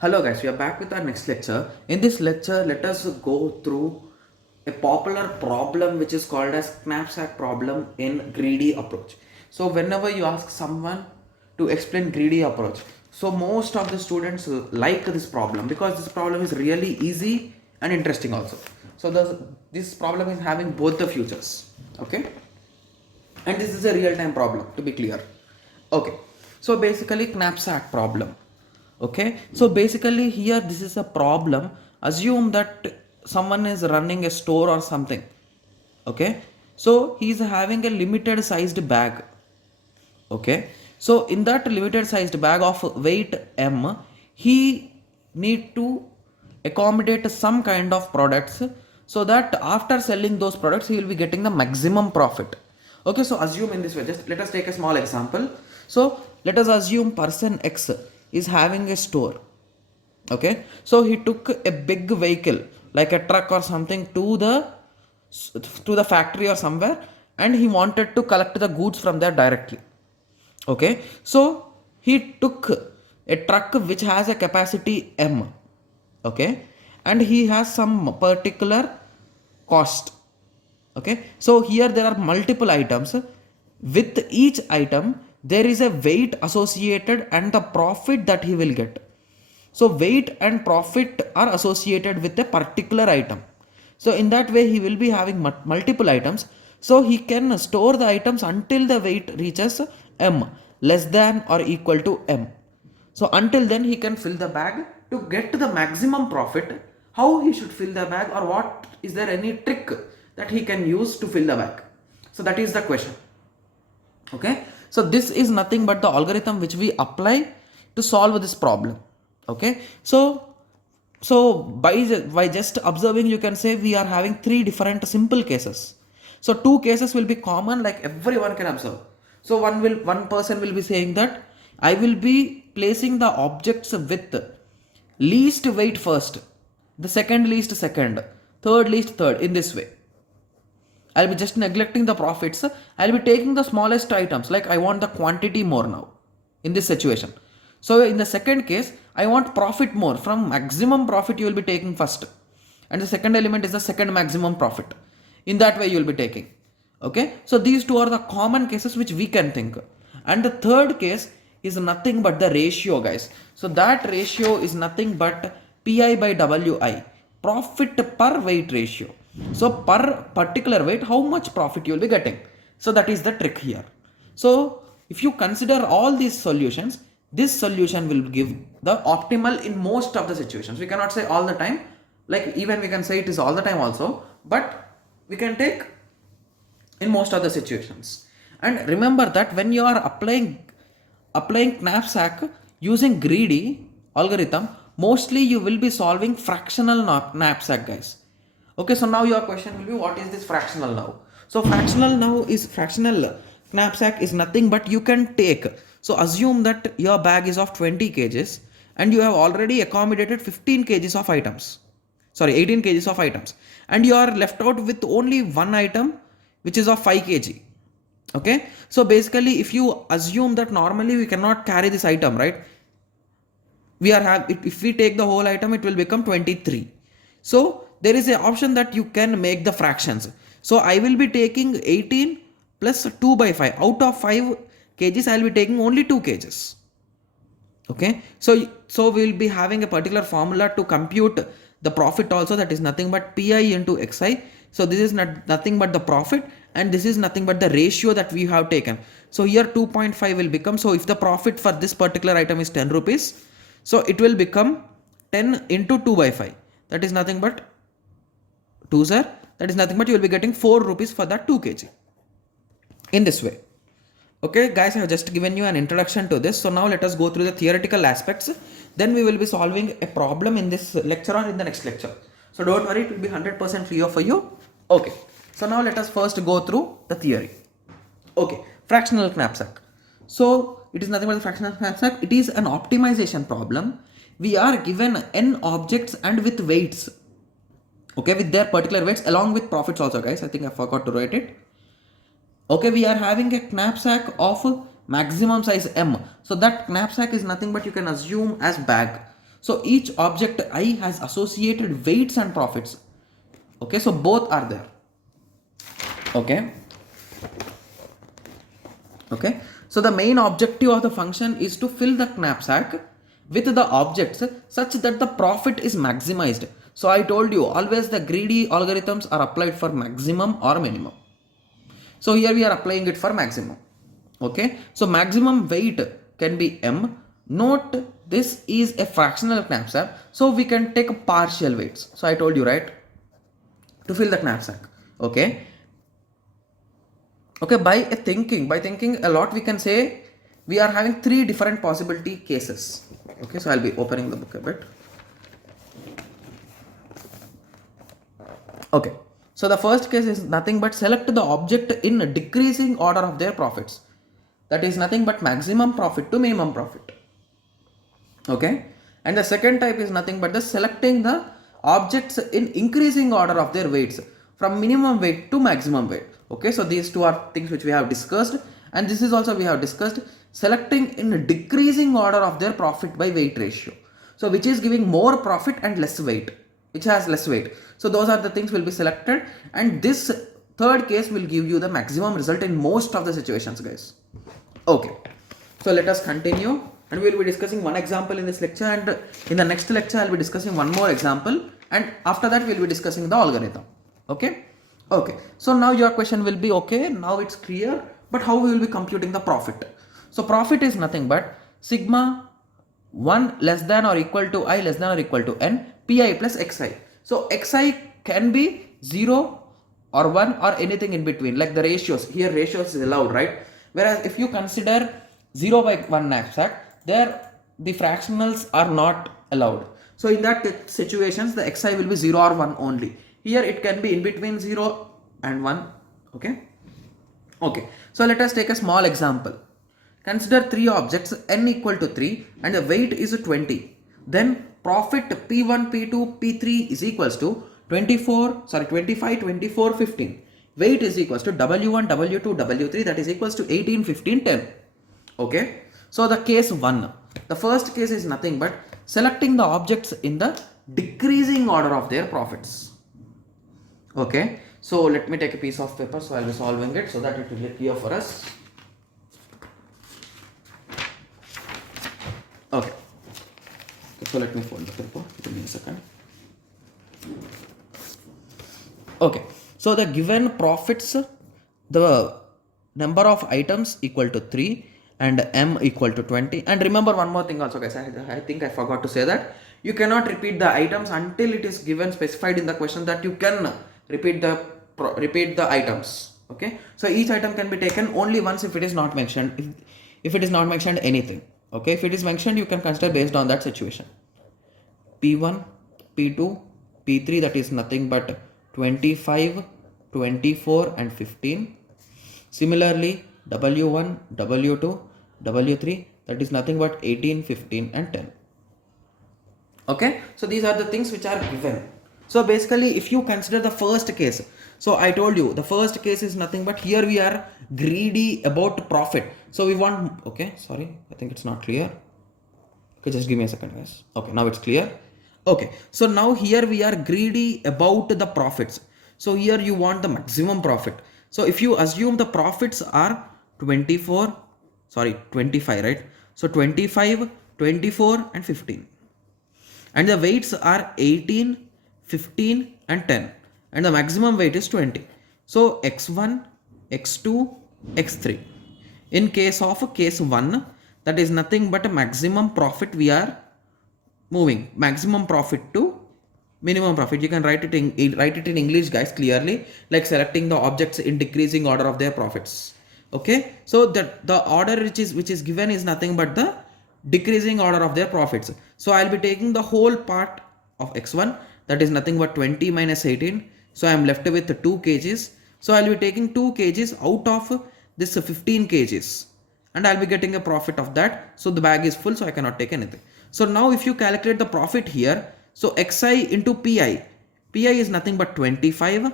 Hello guys, we are back with our next lecture. In this lecture, let us go through a popular problem which is called as knapsack problem in greedy approach. So whenever you ask someone to explain greedy approach, so most of the students like this problem because this problem is really easy and interesting also. So this problem is having both the futures. Okay, and this is a real-time problem to be clear. Okay, so basically knapsack problem. Okay, so basically here this is a problem. Assume that someone is running a store or something. Okay, so he is having a limited sized bag. Okay, so in that limited sized bag of weight m, he need to accommodate some kind of products, so that after selling those products he will be getting the maximum profit. Okay, so assume in this way, just let us take a small example. So let us assume person X is having a store. Okay, so he took a big vehicle like a truck or something to the factory or somewhere, and he wanted to collect the goods from there directly. Okay, so he took a truck which has a capacity m. Okay, and he has some particular cost. Okay, so here there are multiple items. With each item there is a weight associated and the profit that he will get. So weight and profit are associated with a particular item. So in that way he will be having multiple items. So he can store the items until the weight reaches m less than or equal to m. So until then he can fill the bag to get the maximum profit. How he should fill the bag, or what is there any trick that he can use to fill the bag? So that is the question. Okay, so this is nothing but the algorithm which we apply to solve this problem. Okay, so by just observing you can say we are having three different simple cases. So two cases will be common, like everyone can observe. So one person will be saying that I will be placing the objects with least weight first, the second least second, third least third, in this way. I'll be just neglecting the profits. I'll be taking the smallest items, like I want the quantity more now in this situation. So in the second case, I want profit more. From maximum profit you will be taking first, and the second element is the second maximum profit. In that way you will be taking. Okay, so these two are the common cases which we can think. And the third case is nothing but the ratio, guys. So that ratio is nothing but pi by wi, profit per weight ratio. So per particular weight, how much profit you will be getting. So that is the trick here. So if you consider all these solutions, this solution will give the optimal in most of the situations. We cannot say all the time, like even we can say it is all the time also, but we can take in most of the situations. And remember that when you are applying knapsack using greedy algorithm, mostly you will be solving fractional knapsack, guys. Okay, so now your question will be, what is this fractional now? So fractional knapsack is nothing but you can take. So assume that your bag is of 20 kgs and you have already accommodated 15 kgs of items. Sorry, 18 kgs of items, and you are left out with only one item which is of 5 kg. Okay, so basically if you assume that normally we cannot carry this item, right? We are if we take the whole item it will become 23. So there is an option that you can make the fractions. So I will be taking 18 plus 2 by 5. Out of 5 kgs I will be taking only 2 kgs. Okay, so we will be having a particular formula to compute the profit also, that is nothing but pi into xi. So this is nothing but the profit, and this is nothing but the ratio that we have taken. So here 2.5 will become, so if the profit for this particular item is 10 rupees, so it will become 10 into 2 by 5, that is nothing but 2 sir, that is nothing but you will be getting 4 rupees for that 2 kg in this way. Okay guys, I have just given you an introduction to this. So now let us go through the theoretical aspects. Then we will be solving a problem in this lecture or in the next lecture. So don't worry, it will be 100% clear for you. Okay, so now let us first go through the theory. Okay, fractional knapsack. So it is nothing but a fractional knapsack. It is an optimization problem. We are given n objects and with weights. Okay, with their particular weights along with profits also, guys. I think I forgot to write it. Okay, we are having a knapsack of maximum size m. So that knapsack is nothing but you can assume as bag. So each object I has associated weights and profits. Okay, so both are there. Okay. Okay, so the main objective of the function is to fill the knapsack with the objects such that the profit is maximized. So I told you always the greedy algorithms are applied for maximum or minimum. So here we are applying it for maximum. Okay, so maximum weight can be m. Note this is a fractional knapsack, so we can take partial weights. So I told you, right, to fill the knapsack. Okay, okay, by thinking a lot, we can say we are having three different possibility cases. Okay, so I'll be opening the book a bit. Okay, so the first case is nothing but select the object in decreasing order of their profits. That is nothing but maximum profit to minimum profit. Okay, and the second type is nothing but the selecting the objects in increasing order of their weights from minimum weight to maximum weight. Okay, so these two are things which we have discussed, and this is also we have discussed selecting in decreasing order of their profit by weight ratio. So which is giving more profit and less weight, which has less weight. So those are the things will be selected, and this third case will give you the maximum result in most of the situations, guys. Okay, so let us continue, and we will be discussing one example in this lecture, and in the next lecture I will be discussing one more example, and after that we will be discussing the algorithm. Okay. Okay, so now your question will be, okay, now it's clear, but how we will be computing the profit? So profit is nothing but sigma 1 less than or equal to I less than or equal to n pi plus xi. So xi can be 0 or 1 or anything in between, like the ratios. Here ratios is allowed, right? Whereas if you consider 0 by 1 knapsack, there the fractionals are not allowed. So in that situations, the xi will be 0 or 1 only. Here it can be in between 0 and 1. Okay. Okay. So let us take a small example. Consider three objects n equal to 3 and the weight is 20. Then profit P1, P2, P3 is equals to 25, 24, 15. Weight is equals to W1, W2, W3, that is equals to 18, 15, 10. Okay. So the case 1. The first case is nothing but selecting the objects in the decreasing order of their profits. Okay, so let me take a piece of paper, so I'll be solving it so that it will be clear for us. Okay, so let me fold the paper, give me a second. Okay, so the given profits, the number of items equal to 3 and m equal to 20. And remember one more thing also, guys, I think I forgot to say that you cannot repeat the items until it is given specified in the question that you can repeat the items. Okay, so each item can be taken only once if it is not mentioned, if it is not mentioned anything. Okay, if it is mentioned, you can consider based on that situation. P1, P2, P3, that is nothing but 25, 24 and 15. Similarly, W1, W2, W3, that is nothing but 18, 15 and 10. Okay, so these are the things which are given. So basically, if you consider the first case, so I told you the first case is nothing but here we are greedy about profit. So we want, okay, sorry, I think it's not clear. Okay, just give me a second, guys. Okay, now it's clear. Okay, so now here we are greedy about the profits. So here you want the maximum profit. So if you assume the profits are 25, right? So 25, 24 and 15. And the weights are 18, 15 and 10. And the maximum weight is 20. So x1, x2, x3. In case of case 1, that is nothing but a maximum profit we are moving. Maximum profit to minimum profit. You can write it in English, guys, clearly, like selecting the objects in decreasing order of their profits. Okay, so the order which is given is nothing but the decreasing order of their profits. So I'll be taking the whole part of x1, that is nothing but 20 minus 18. So I am left with 2 kgs. So I'll be taking 2 kgs out of this 15 kgs, and I'll be getting a profit of that. So the bag is full, so I cannot take anything. So now if you calculate the profit here, so xi into pi is nothing but 25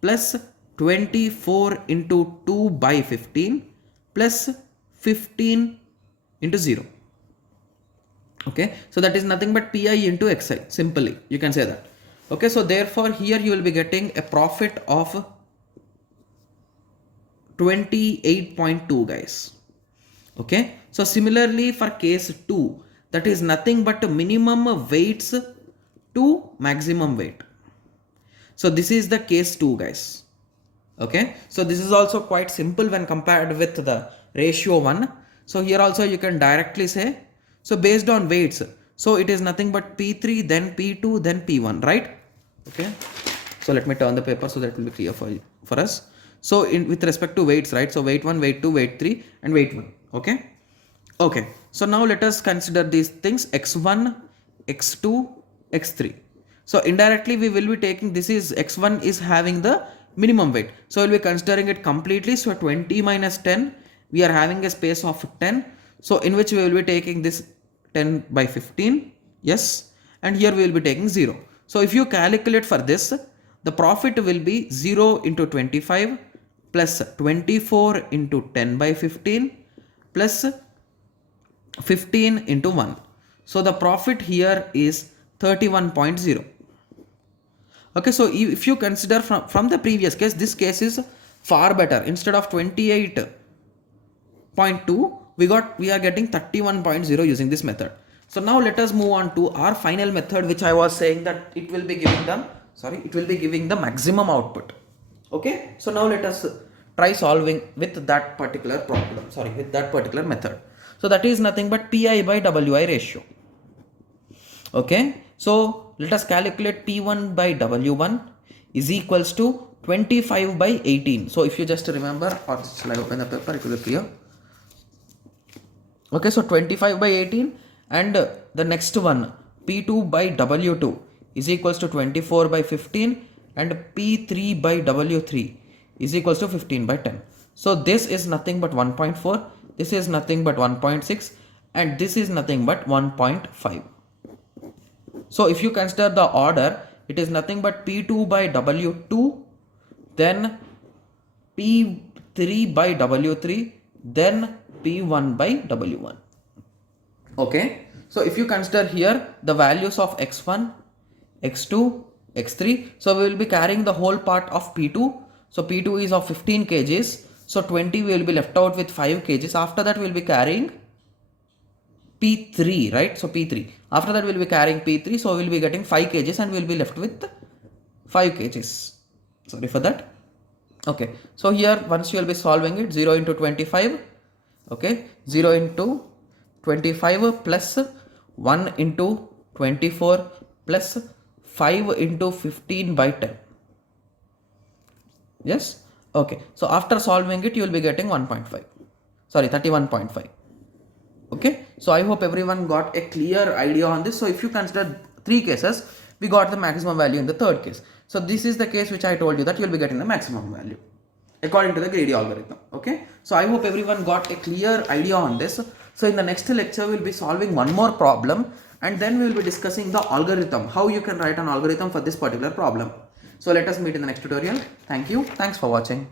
plus 24 into 2 by 15 plus 15 into 0. Okay, so that is nothing but pi into xi, simply you can say that. Okay, so therefore here you will be getting a profit of 28.2 guys. Okay, so similarly for case 2, that is nothing but minimum weights to maximum weight. So this is the case 2 guys. Okay, so this is also quite simple when compared with the ratio 1. So here also you can directly say, so based on weights, so it is nothing but P3, then P2, then P1, right? Okay, so let me turn the paper so that will be clear for us. So with respect to weights, right? So weight 1, weight 2, weight 3 and weight 1. Okay. Okay, so now let us consider these things x1, x2, x3. So indirectly we will be taking, this is x1 is having the minimum weight. So we'll be considering it completely. So 20 minus 10, we are having a space of 10. So in which we will be taking this 10 by 15. Yes. And here we will be taking 0. So if you calculate for this, the profit will be 0 into 25 plus 24 into 10 by 15 plus 15 into 1. So the profit here is 31.0. Okay, so if you consider from the previous case, this case is far better. Instead of 28.2, we are getting 31.0 using this method. So now let us move on to our final method, which I was saying that it will be giving the maximum output. Okay, so now let us try solving with that particular problem, with that particular method. So that is nothing but pi by wi ratio. Okay, so let us calculate P1 by W1 is equals to 25 by 18. So if you just remember, or shall I open the paper, it will be clear. Okay, so 25 by 18 and the next one P2 by W2 is equals to 24 by 15 and P3 by W3 is equals to 15 by 10. So this is nothing but 1.4, this is nothing but 1.6 and this is nothing but 1.5. So if you consider the order, it is nothing but P2 by W2, then P3 by W3, then P1 by W1. Okay, so if you consider here the values of x1, x2, x3, so we will be carrying the whole part of P2. So P2 is of 15 kgs, so 20 will be left out with 5 kgs. After that we will be carrying P3, right? So P3. After that we'll be carrying P3, so we'll be getting 5 kgs and we'll be left with 5 kgs. Sorry for that. Okay, so here once you will be solving it, 0 into 25. Okay, 0 into 25 plus 1 into 24 plus 5 into 15 by 10. Yes. Okay, so after solving it, you will be getting 31.5. Okay, so I hope everyone got a clear idea on this. So if you consider 3 cases, we got the maximum value in the third case. So this is the case which I told you that you will be getting the maximum value according to the greedy algorithm. Okay, so I hope everyone got a clear idea on this. So in the next lecture, we'll be solving one more problem and then we will be discussing the algorithm, how you can write an algorithm for this particular problem. So let us meet in the next tutorial. Thank you. Thanks for watching.